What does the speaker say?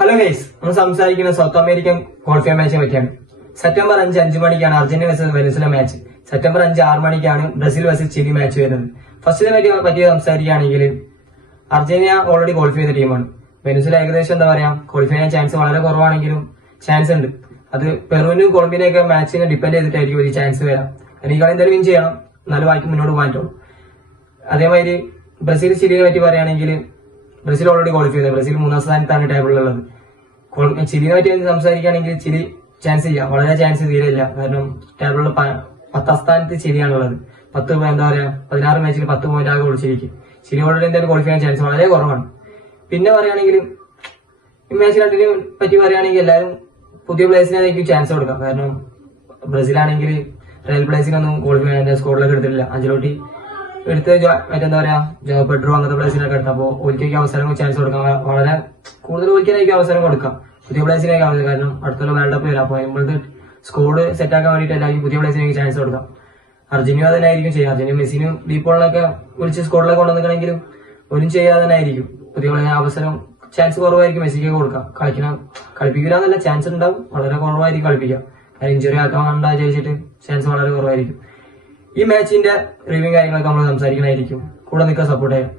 Hello guys, നമ്മൾ സംസാരിക്കുന്ന south American qualifier മാച്ചിനെ പറ്റിയാണ്. സെപ്റ്റംബർ 5 മണിക്കാണ് Argentina versus Venezuela match. September 6 മണിക്കാണ് ബ്രസീൽ വേഴ്സസ് ചിലി മാച്ച് വരുന്നത്. ഫസ്റ്റിനെ പറ്റി സംസാരിക്കുകയാണെങ്കിൽ അർജന്റീന ഓൾറെഡി ക്വാളിഫൈ ചെയ്ത ടീമാണ്. വെനസ്വല ഏകദേശം ക്വാളിഫൈ ചെയ്യാൻ ചാൻസ് വളരെ കുറവാണെങ്കിലും ചാൻസ് ഉണ്ട്. അത് പെറുവിനും കൊളംബിയനൊക്കെ മാച്ചിനെ ഡിപ്പെൻഡ് ചെയ്തിട്ടായിരിക്കും ഒരു ചാൻസ് വരാം. എനിക്ക് എന്തായാലും വിൻ ചെയ്യണം, നല്ല വായിക്ക് മുന്നോട്ട് പോകാൻ. അതേമാതിരി ബ്രസീൽ ചിലിയെ പറ്റി പറയുകയാണെങ്കിൽ ബ്രസീൽ ഓൾറെഡി ക്വാളിഫൈ ചെയ്തത്. ബ്രസീൽ 3ാം സ്ഥാനത്താണ് ടേബിളിലുള്ളത്. ചിലിനെ പറ്റി സംസാരിക്കുകയാണെങ്കിൽ ചിലി ചാൻസ് ചെയ്യാം, വളരെ ചാൻസ് തീരെയില്ല. കാരണം ടേബിളിൽ 10ാം സ്ഥാനത്ത് ചിലിയാണുള്ളത്. 16 മാച്ചിൽ 10 പോയിന്റ് ആകെ ചിലിക്ക്. ചിലി ഓൾറെഡി എന്തായാലും ക്വാളിഫൈ ചെയ്യാൻ ചാൻസ് വളരെ കുറവാണ്. പിന്നെ പറയുകയാണെങ്കിൽ ഈ മാച്ച് രണ്ടിനെ പറ്റി പറയുകയാണെങ്കിൽ എല്ലാവരും പുതിയ പ്ലേയേഴ്സിനായിരിക്കും ചാൻസ് കൊടുക്കാം. കാരണം ബ്രസീലാണെങ്കിൽ റയൽ പ്ലേയേഴ്സിനൊന്നും ക്വാളിഫൈ ചെയ്യാൻ സ്കോഡിലേക്ക് എടുത്തിട്ടില്ല. അഞ്ചലോട്ടി എടുത്ത് ജോ പെഡ്രോ അങ്ങനത്തെ പ്ലേയേഴ്സിനൊക്കെ എടുത്താൽ അപ്പോൾ ഒരിക്കലേക്ക് അവസരം ചാൻസ് കൊടുക്കാം. വളരെ കൂടുതൽ ഒരിക്കലേക്ക് അവസരം കൊടുക്കാം പുതിയ പ്ലേയേഴ്സിനേക്ക് അവസരം. കാരണം അടുത്തുള്ള വേൾഡ് കപ്പ് വരാം. അപ്പോൾ നമ്മളത് സ്കോഡ് സെറ്റാക്കാൻ വേണ്ടിയിട്ട് എല്ലാവർക്കും പുതിയ പ്ലേയേഴ്സിനേക്ക് ചാൻസ് കൊടുക്കാം. അർജന്റീന തന്നെ ആയിരിക്കും ചെയ്യുക. അർജന്റീന മെസ്സിനും ഡീപ്പോളിനൊക്കെ വിളിച്ച് സ്കോഡിലേക്ക് കൊണ്ടുവന്നിക്കണമെങ്കിലും ഒന്നും ചെയ്യാതെ തന്നെ ആയിരിക്കും. പുതിയ അവസരം ചാൻസ് കുറവായിരിക്കും മെസ്സിക്ക് കൊടുക്കാം. കളിപ്പിക്കില്ല ചാൻസ് ഉണ്ടാവും, വളരെ കുറവായിരിക്കും കളിപ്പിക്കാം. ഇഞ്ചുറി ആക്കാൻ ചോദിച്ചിട്ട് ചാൻസ് വളരെ കുറവായിരിക്കും. ഈ മാച്ചിന്റെ റിവ്യൂ കാര്യങ്ങളൊക്കെ നമ്മൾ സംസാരിക്കണമായിരിക്കും. കൂടെ നിൽക്കാൻ സപ്പോർട്ട് ചെയ്യാം.